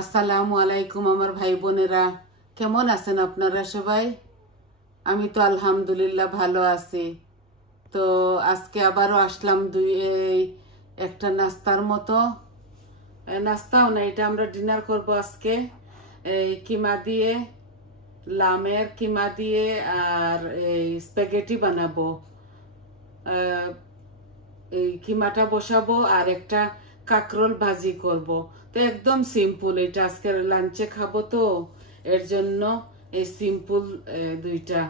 আসসালামু আলাইকুম আমার ভাই বোনেরা, কেমন আছেন আপনারা সবাই? আমি তো আলহামদুলিল্লাহ ভালো আছি। তো আজকে আবারও আসলাম একটা নাস্তার মতো। নাস্তাও না, এটা আমরা ডিনার করব আজকে। এই কিমা দিয়ে, লামের কিমা দিয়ে আর এই স্প্যাগেটি বানাবো। এই কিমাটা বসাবো আর একটা কাঁকরোল ভাজি করব। তো একদম সিম্পল, এটা আজকে লাঞ্চে খাবো, তো এর জন্য এই সিম্পল দুইটা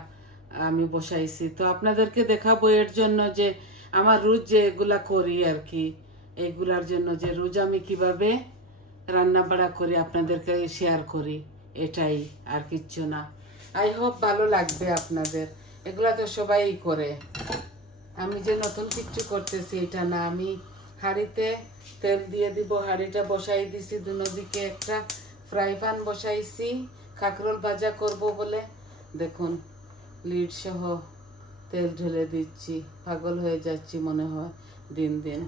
আমি বসাইছি। তো আপনাদেরকে দেখাবো এর জন্য যে আমার রোজ যে এগুলা করি আর কি, এগুলার জন্য যে রোজ আমি কিভাবে রান্না বাড়া করি আপনাদেরকে শেয়ার করি, এটাই আর কিচ্ছু না। আই হোপ ভালো লাগবে আপনাদের। এগুলা তো সবাই করে, আমি যে নতুন কিচ্ছু করতেছি এটা না। আমি হাঁড়িতে তেল দিয়ে দিব, হাঁড়িটা বসাই দিছি, দুদিকে একটা ফ্রাই প্যান বসাইছি কাঁকরোল ভাজা করব বলে। দেখুন লিড সহ তেল ঢেলে দিচ্ছি, পাগল হয়ে যাচ্ছি মনে হয় দিন দিন।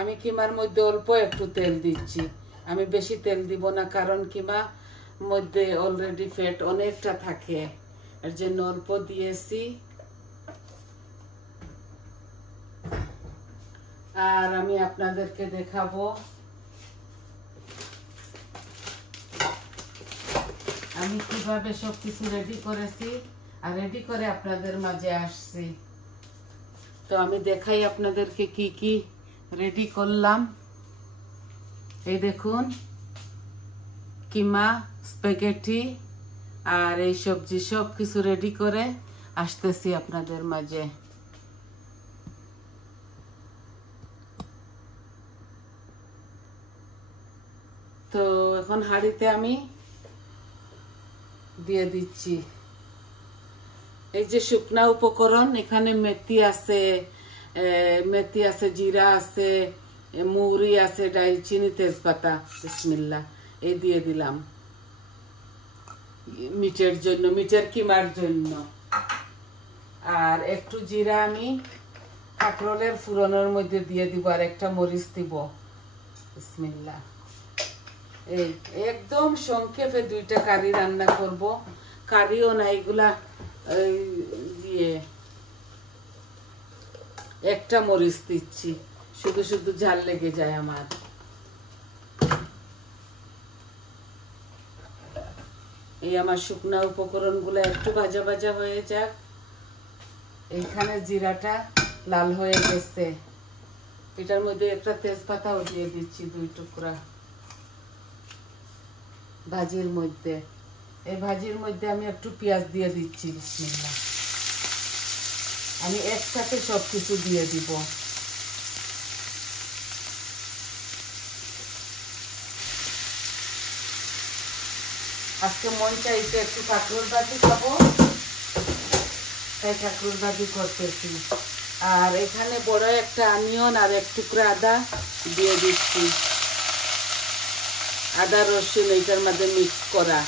আমি কিমার মধ্যে অল্প একটু তেল দিচ্ছি, আমি বেশি তেল দিব না, কারণ কিমা মধ্যে অলরেডি ফ্যাট অনেকটা থাকে, এর জন্য অল্প দিয়েছি। আর আমি আপনাদেরকে দেখাবো আমি কিভাবে সবকিছু রেডি করেছি আর রেডি করে আপনাদের মাঝে আসছি। তো আমি দেখাই আপনাদেরকে কি কি রেডি করলাম। এই দেখুন, কিমা, স্প্যাগেটি আর এই সবজি সব কিছু রেডি করে আসতেছি আপনাদের মাঝে। তো এখন হাঁড়িতে আমি দিয়ে দিচ্ছি এই যে শুকনা উপকরণ। এখানে মেথি আছে, জিরা আছে, মৌরি আছে, ডালচিনি, তেজপাতা, বিসমিল্লাহ এই দিয়ে দিলাম মিটের জন্য, মিটের কিমার জন্য। আর একটু জিরা আমি কাঁকরোলের ফুরনের মধ্যে দিয়ে দিব, আর একটা মরিচ দিব, বিসমিল্লাহ। এই একদম সংক্ষেপে দুইটা কারি রান্না করব, কারিও না, এগুলা দিয়ে একটা মরিচ দিচ্ছি, শুধু শুধু ঝাল লেগে যায় আমার। এই আমার শুকনা উপকরণগুলো একটু ভাজা ভাজা হয়ে যাক। এইখানে জিরাটা লাল হয়ে গেছে, এটার মধ্যে একটা তেজপাতাও দিয়ে দিচ্ছি, 2 টুকরা ভাজির মধ্যে। এই ভাজির মধ্যে আমি একটু পেঁয়াজ দিয়ে দিচ্ছি, বিসমিল্লাহ। আমি একসাথে সব কিছু দিয়ে দিব। আজকে মন চাইছে একটু কাঁকরোল ভাজি খাবো, তাই কাঁকরোল ভাজি করতেছি। আর এখানে বড় একটা অনিয়ন আর 1 টুকরা আদা দিয়ে দিচ্ছি, আদা রসুন এইটার মধ্যে মিক্স করা।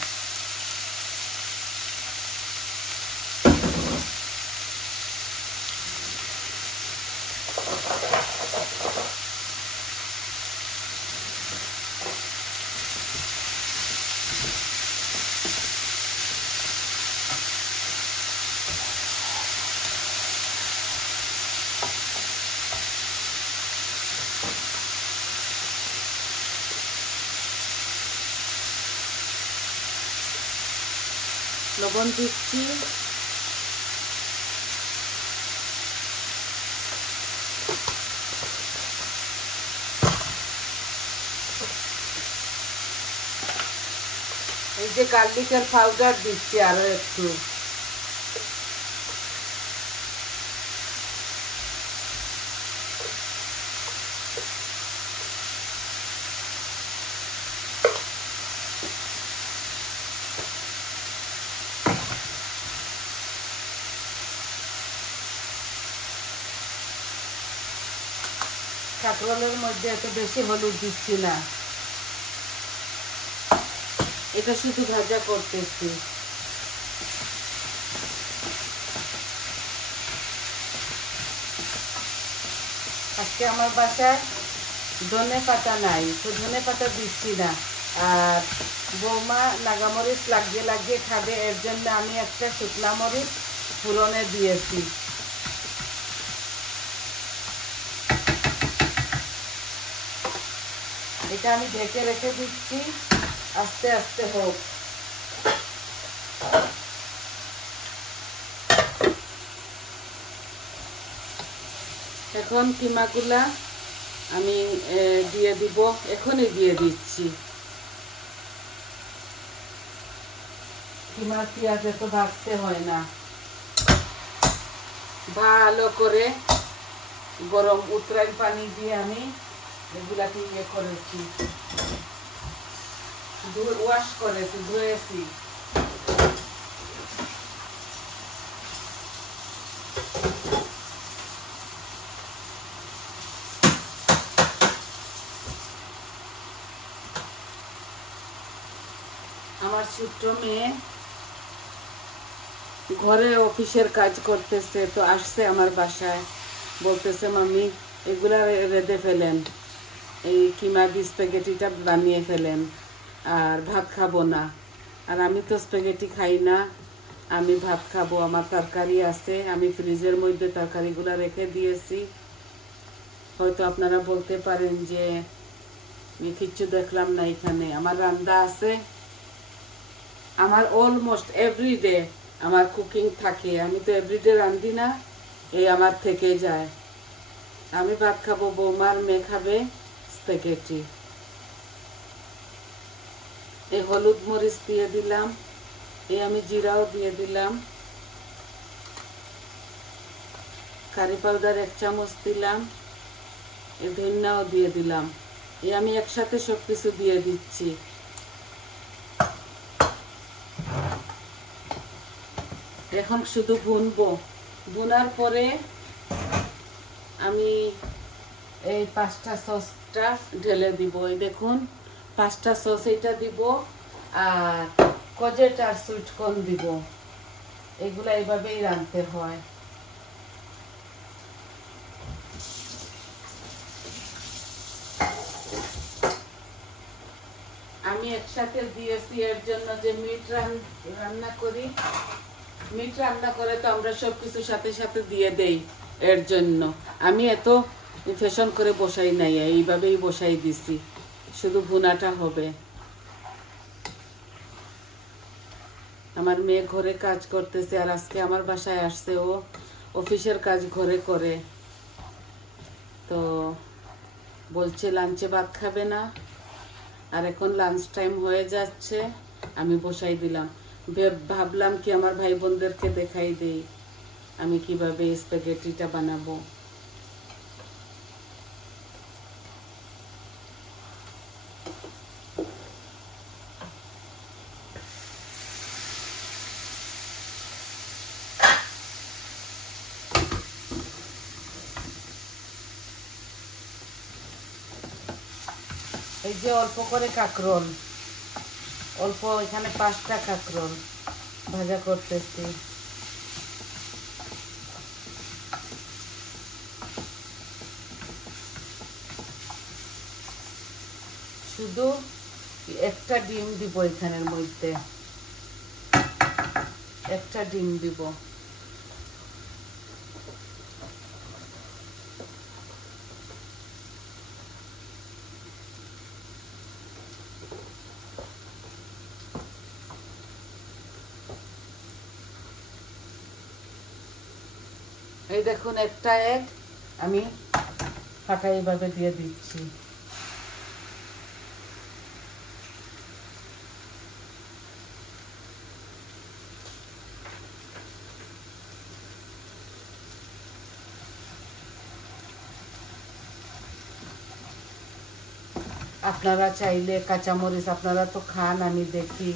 লবণ দিচ্ছি, এই যে গার্লিকের পাউডার দিচ্ছি আরো একটু। কাঁকরোলের মধ্যে এত বেশি হলুদ দিচ্ছি না, এটা শুধু ভাজা করতেছি। আজকে আমার বাসায় ধনে পাতা নাই, তো ধনে পাতা দিচ্ছি না। আর বৌমা নাগামরিচ লাগিয়ে লাগিয়ে খাবে, এর জন্য আমি একটা শুকনা মরিচ ফোড়নে দিয়েছি। এটা আমি ঢেকে রেখে দিচ্ছি, আস্তে আস্তে হোক। এখন কিমাগুলা আমি দিয়ে দিব, এখনই দিয়ে দিচ্ছি। কিমা পেঁয়াজ এত ভাজতে হয় না, ভালো করে গরম উতরাইল পানি দিয়ে আমি এগুলাকে ইয়ে করেছি, ওয়াশ করেছি, ধুয়েছি। আমার ছোট্ট মেয়ে ঘরে অফিসের কাজ করতেছে, তো আসছে আমার বাসায়, বলতেছে মাম্মি এগুলা রেঁধে ফেলেন, এই কিমা দিয়ে স্প্যাগেটিটা বানিয়ে ফেলেন, আর ভাত খাবো না। আর আমি তো স্প্যাগেটি খাই না, আমি ভাত খাবো, আমার তরকারি আছে, আমি ফ্রিজের মধ্যে তরকারিগুলো রেখে দিয়েছি। হয়তো আপনারা বলতে পারেন যে কিচ্ছু দেখলাম না এখানে, আমার রান্না আছে, আমার অলমোস্ট এভরিডে আমার কুকিং থাকে, আমি তো এভরিডে রান্ধি না, এই আমার থেকে যায়। আমি ভাত খাবো, বৌমার মেয়ে খাবে স্প্যাগেটি। এই হলুদ মরিচ দিয়ে দিলাম, এই আমি জিরাও দিয়ে দিলাম, কারি পাউডার 1 চামচ দিলাম, এই ধনিয়াও দিয়ে দিলাম। এই আমি একসাথে সব কিছু দিয়ে দিচ্ছি। এখন শুধু ভুনবো, ভুনার পরে আমি এই 5টা সসটা ঢেলে দিব। এই দেখুন 5টা সস এটা দিব, আর কজেট আর সুইট কর্ন দিব। এগুলা এইভাবেই রাঁধতে হয়। আমি একসাথে দিয়েছি এর জন্য যে মিট রান্না করি, মিট রান্না করে তো আমরা সব কিছু সাথে সাথে দিয়ে দেই, এর জন্য আমি এত ফ্যাশন করে বসাই নাই, এইভাবেই বসাই দিছি, শুধু ভুনাটা হবে। আমার মেয়ে ঘরে কাজ করতেছে, আর আজকে আমার বাসায় আসছে, ও অফিসের কাজ ঘরে করে, তো বলছে লাঞ্চে ভাত খাবে না। আর এখন লাঞ্চ টাইম হয়ে যাচ্ছে, আমি বসাই দিলাম। ভাবলাম কি আমার ভাই বোনদেরকে দেখাই দেই আমি কিভাবে স্প্যাগেটিটা বানাবো। এই যে অল্প করে কাঁকরোল, অল্প, এখানে 5টা কাঁকরোল ভাজা করতেছি। শুধু একটা ডিম দিব এখানের মধ্যে, একটা ডিম দিব। এই দেখুন একটা এগ আমি ফাঁকা এইভাবে দিয়ে দিচ্ছি। আপনারা চাইলে কাঁচামরিচ, আপনারা তো খান, আমি দেখি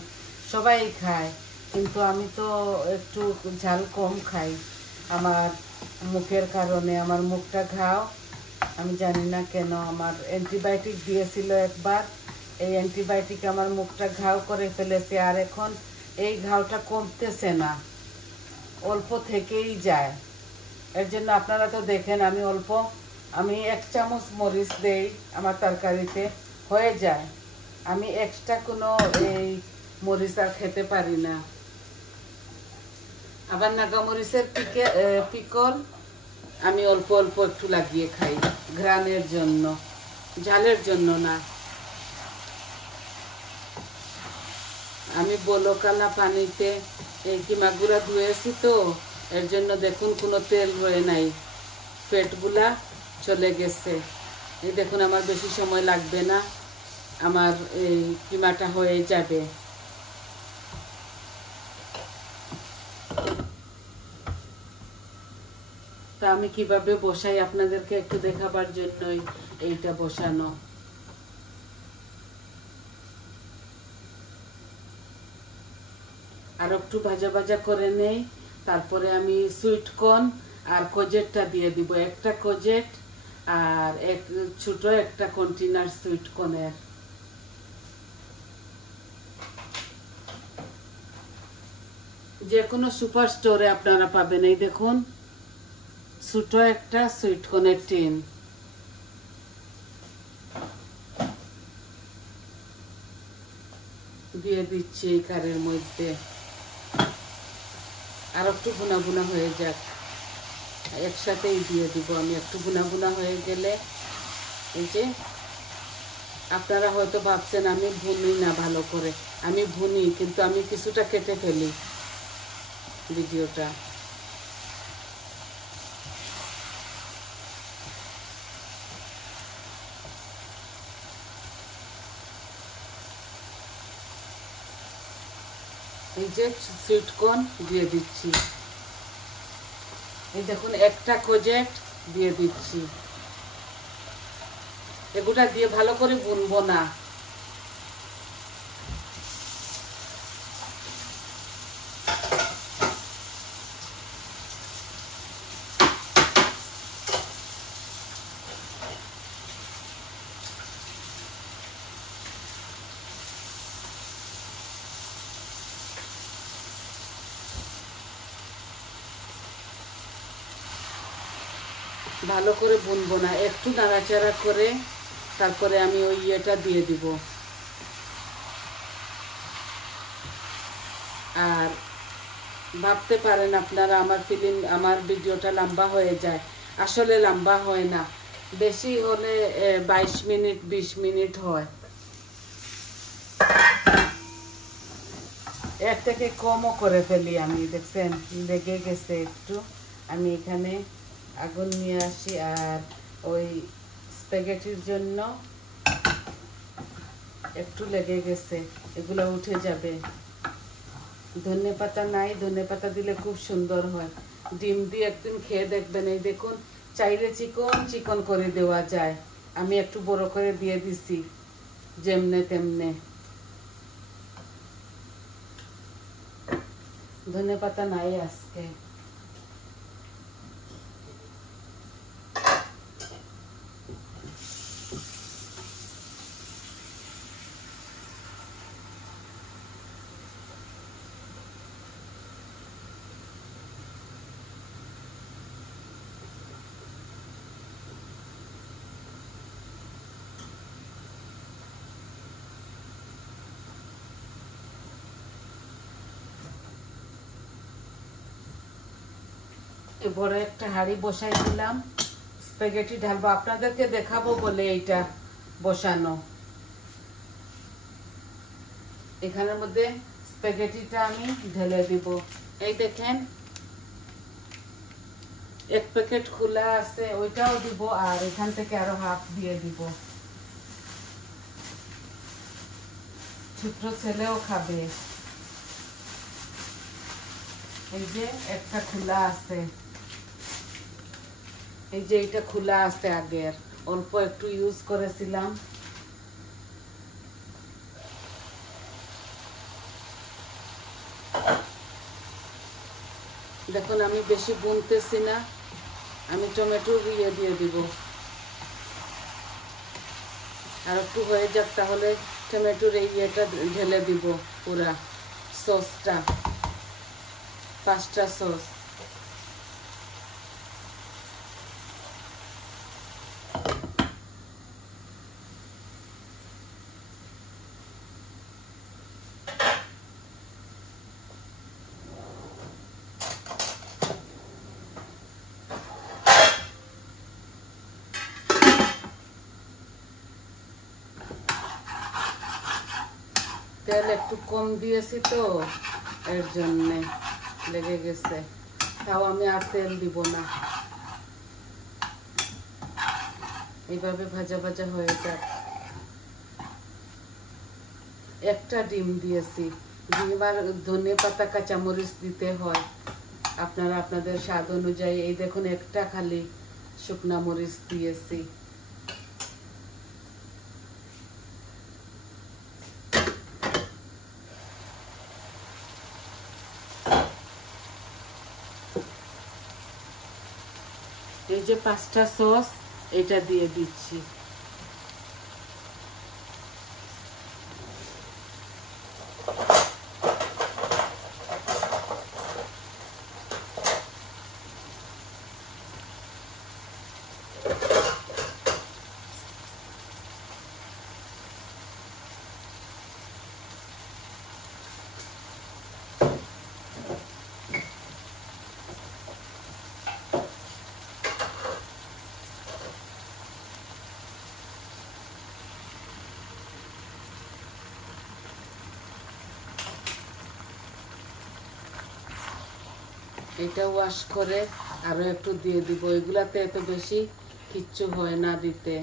সবাই খায়, কিন্তু আমি তো একটু ঝাল কম খাই, আমার মুখের কারণে, আমার মুখটা ঘাও, আমি জানি না কেন। আমার অ্যান্টিবায়োটিক দিয়েছিল একবার, এই অ্যান্টিবায়োটিক আমার মুখটা ঘাও করে ফেলেছে, আর এখন এই ঘাওটা কমতেছে না, অল্প থেকেই যায়। এর জন্য আপনারা তো দেখেন আমি অল্প আমি 1 চামচ মরিচ দেই আমার তরকারিতে হয়ে যায়। আমি এক্সট্রা কোনো এই মরিচ আর খেতে পারি না। আবার নাগামরিচের পিকল আমি অল্প অল্প একটু লাগিয়ে খাই, ঘ্রাণের জন্য, ঝালের জন্য না। আমি বলকানা পানিতে এই কিমা গুঁড়া ধুয়েছি তো, এর জন্য দেখুন কোনো তেল রয়ে নাই, পেটগুলা চলে গেছে। এই দেখুন আমার বেশি সময় লাগবে না, আমার এই কিমাটা হয়ে যাবে। তা আমি কিভাবে বসাই আপনাদেরকে একটু দেখাবার জন্যই এইটা বসানো। আর একটু ভাজা ভাজা করে নেই, তারপরে আমি সুইট কর্ন আর কোজেটটা দিয়ে দিব। একটা কোজেট আর ছোট একটা কন্টেনার সুইট কর্নের। যে কোনো সুপার স্টোরে আপনারা পাবেন। এই দেখুন ছোট একটা সুইট কর্নের টিন। দিয়ে দিচ্ছি এই কারের মধ্যে। আর একটু ভুনা ভুনা হয়ে যাক, একসাথেই দিয়ে দিব আমি। একটু ভুনা ভুনা হয়ে গেলে, এই যে আপনারা হয়তো ভাবছেন আমি ভুনি না ভালো করে, আমি ভুনি, কিন্তু আমি কিছুটা কেটে ফেলি ভিডিওটা। এই যে সুইট কর্ন দিয়ে দিচ্ছি। এই দেখুন একটা কোজেট দিয়ে দিচ্ছি। এগুলা দিয়ে ভালো করে ভুনবো না, ভালো করে ভুনবো না, একটু নাড়াচাড়া করে তারপরে আমি ওই ইয়েটা দিয়ে দিব। আর ভাবতে পারেন আপনারা আমার ভিডিওটা লম্বা হয়ে যায়, আসলে লম্বা হয় না, বেশি হলে 22 মিনিট 20 মিনিট হয়, এর থেকে কমও করে ফেলি আমি। দেখছেন লেগে গেছে একটু, আমি এখানে আগুন নিয়ে আসি। আর ওই স্প্যাগেটির জন্য একটু লেগে গেছে, এগুলো উঠে যাবে। ধনেপাতা নাই, ধনেপাতা দিলে খুব সুন্দর হয়। ডিম দিয়ে একদিন খেয়ে দেখবেন। এই দেখুন চাইলে চিকন চিকন করে দেওয়া যায়, আমি একটু বড় করে দিয়ে দিছি যেমনে তেমনে। ধনেপাতা নাই আজকে। বড় একটা হাঁড়ি বসাই দিলাম, স্প্যাগেটি ঢালবো, আপনাদেরকে দেখাবো বলে এইটা বসানো। এখানের মধ্যে স্প্যাগেটিটা আমি ঢেলে দিব। এই দেখেন এক প্যাকেট খোলা আছে, ওইটাও দিব, আর এখান থেকে আরো হাফ দিয়ে দিব। ছোট ছেলেও খাবে। এই যে একটা খোলা আছে, এই যে এটা খোলা আছে, আগের অল্প একটু ইউজ করেছিলাম। দেখুন আমি বেশি বুনতেছি না, আমি টমেটোর ইয়ে দিয়ে দিব। আর একটু হয়ে যাক, তাহলে টমেটোর এই ইয়েটা ঢেলে দিব, পুরা সসটা, 5টা সস। তেল একটু কম দিয়েছি তো এর জন্যে লেগে গেছে, তাও আমি আর তেল দিব না। এইভাবে ভাজা ভাজা হয়ে যাক। একটা ডিম দিয়েছি, ডিম আর ধনিয়া পাতা কাঁচামরিচ দিতে হয়, আপনারা আপনাদের স্বাদ অনুযায়ী। এই দেখুন একটা খালি শুকনা মরিচ দিয়েছি। এই যে 5টা সস এটা দিয়ে দিচ্ছি। এটা ওয়াশ করে আরো একটু দিয়ে দিব, এগুলাতে এত বেশি কিচ্ছু হয় না দিতে।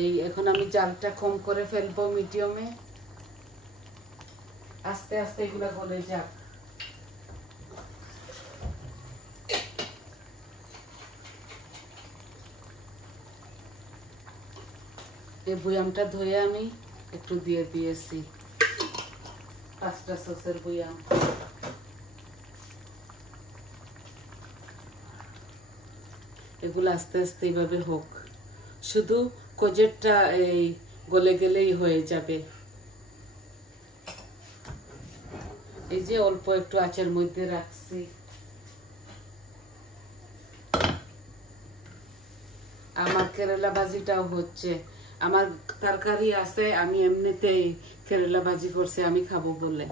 এই এখন আমি জালটা কম করে ফেলবো, মিডিয়ামে, আস্তে আস্তে এগুলা গলে যাক। এই বয়ামটা ধুয়ে আমি একটু দিয়ে দিয়েছি, 5টা সসের বয়াম। এগুলো আস্তে আস্তে এইভাবে হোক, শুধু কোজেটটা এই গলে গেলেই হয়ে যাবে। এই যে অল্প একটু আঁচের মধ্যে রাখছি। আমার কেরালা ভাজিটাও হচ্ছে, আমার তরকারি আছে, আমি এমনিতেই কেরালা ভাজি করছি আমি খাবো বলে।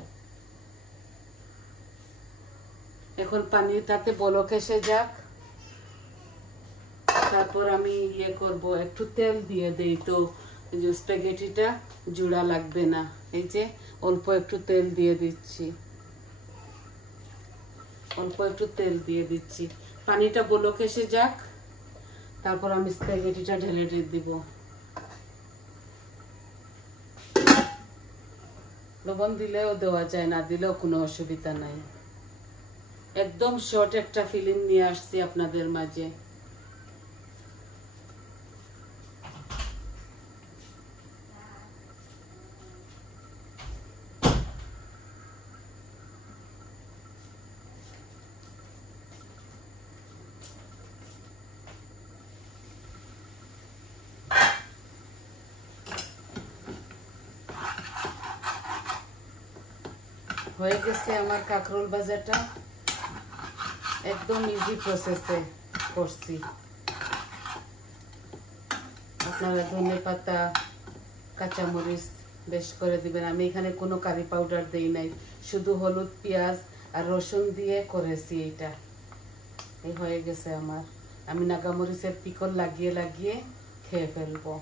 এখন পানি তাতে বলক এসে যাক, তারপর আমি ইয়ে করব, একটু তেল দিয়ে দেই তো স্প্যাগেটিটা জোড়া লাগবে না। এই যে অল্প একটু তেল দিয়ে দিচ্ছি, অল্প একটু তেল দিয়ে দিচ্ছি। পানিটা বলক এসে যাক, তারপর আমি স্প্যাগেটিটা ঢেলে দিব। লবণ দিলেও দেওয়া যায়, না দিলেও কোনো অসুবিধা নাই। একদম শর্ট একটা ফিল্ম নিয়ে আসছি আপনাদের মাঝে। হয়ে গেছে আমার কাঁকরোল ভাজাটা, একদম ইজি প্রসেসে করছি। আপনারা ধনে পাতা কাঁচামরিচ বেশ করে দিবেন। আমি এখানে কোনো কারি পাউডার দেই নাই, শুধু হলুদ পেঁয়াজ আর রসুন দিয়ে করেছি এইটা। এই হয়ে গেছে আমার, আমি নাগামরিচের পিকল লাগিয়ে লাগিয়ে খেয়ে ফেলবো।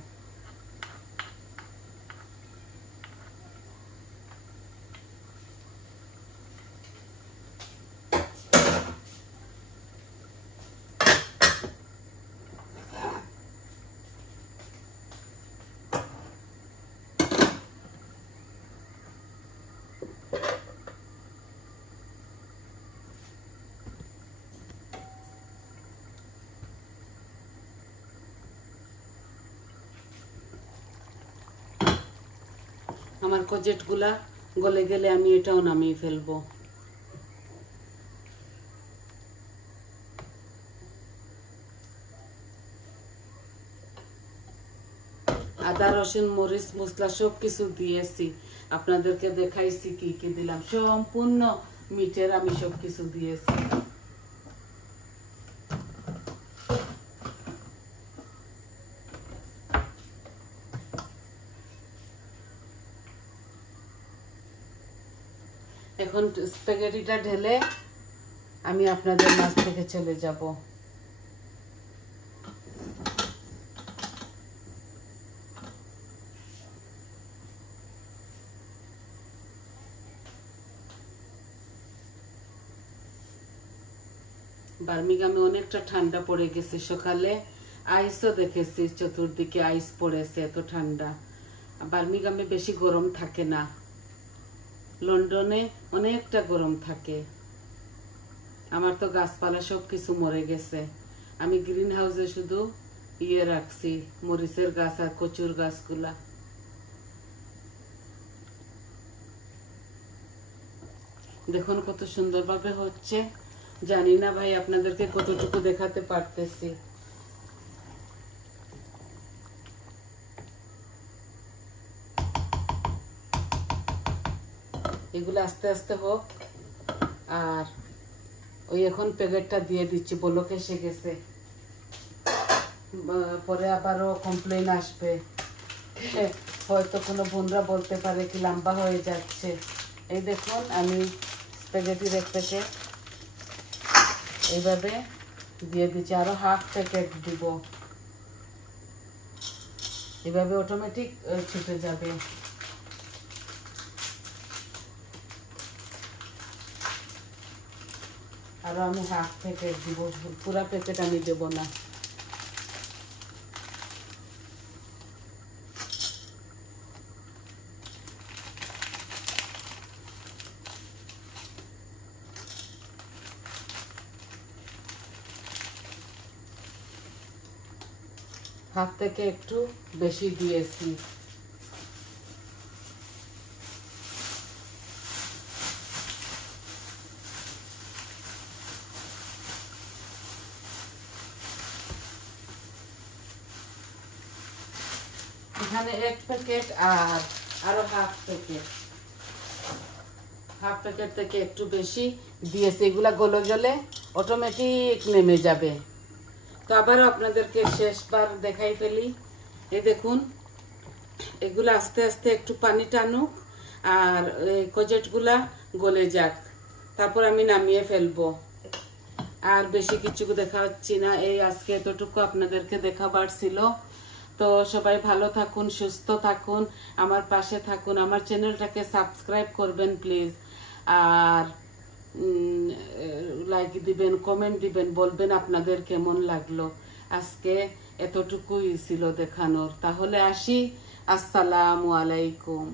আমার কোজেটগুলা গলে গেলে আমি এটাও নামিয়ে ফেলবো। আদা রসুন মরিচ মশলা সব কিছু দিয়েছি, আপনাদেরকে দেখাইছি কি কি দিলাম, সম্পূর্ণ মিটের আমি সব কিছু দিয়েছি। এখন স্প্যাগেটিটা ঢেলে আমি আপনাদের মাছ থেকে চলে যাব। বার্মিংহামে অনেকটা ঠান্ডা পড়ে গেছে, সকালে আইসও দেখেছি, চতুর্দিকে আইস পড়েছে, এত ঠান্ডা। বার্মিংহামে বেশি গরম থাকে না, লন্ডনে অনেকটা গরম থাকে। আমার তো গাছপালা সব কিছু মরে গেছে, আমি গ্রিন হাউসে শুধু রাখছি মরিচের গাছ আর কচুর গাছগুলা। দেখুন কত সুন্দরভাবে হচ্ছে, জানি না ভাই আপনাদেরকে কতটুকু দেখাতে পারতেছি। এগুলো আস্তে আস্তে হোক। আর ওই এখন প্যাকেটটা দিয়ে দিচ্ছি, বলক এসে গেছে, পরে আবারও কমপ্লেন আসবে, হয়তো কোনো বোনরা বলতে পারে কি লম্বা হয়ে যাচ্ছে। এই দেখুন আমি স্প্যাগেটির এক প্যাকেট এইভাবে দিয়ে দিচ্ছি, আরো হাফ প্যাকেট দিব, এভাবে অটোমেটিক ছুটে যাবে। আরো আমি হাফ প্যাকেট দিব, পুরা প্যাকেট আমি দেব না। হাফ থেকে একটু বেশি দিয়েছি। এখানে এক প্যাকেট আর আরো হাফ প্যাকেট থেকে একটু বেশি দিয়েছি। এগুলা গলে গেলে অটোমেটিক নেমে যাবে। তো আবারও আপনাদেরকে শেষবার দেখাই ফেলি। এই দেখুন এগুলো আস্তে আস্তে একটু পানি টানুক আর কোজেটগুলা গলে যাক, তারপর আমি নামিয়ে ফেলবো। আর বেশি কিছু দেখাচ্ছি না, এই আজকে এতটুকু আপনাদেরকে দেখাবার ছিল। তো সবাই ভালো থাকুন, সুস্থ থাকুন, আমার পাশে থাকুন, আমার চ্যানেলটাকে সাবস্ক্রাইব করবেন প্লিজ। আর লাইক দিবেন, কমেন্ট দিবেন, বলবেন আপনাদের কেমন লাগলো। আজকে এতটুকুই ছিল দেখানোর। তাহলে আসি, আসসালামু আলাইকুম।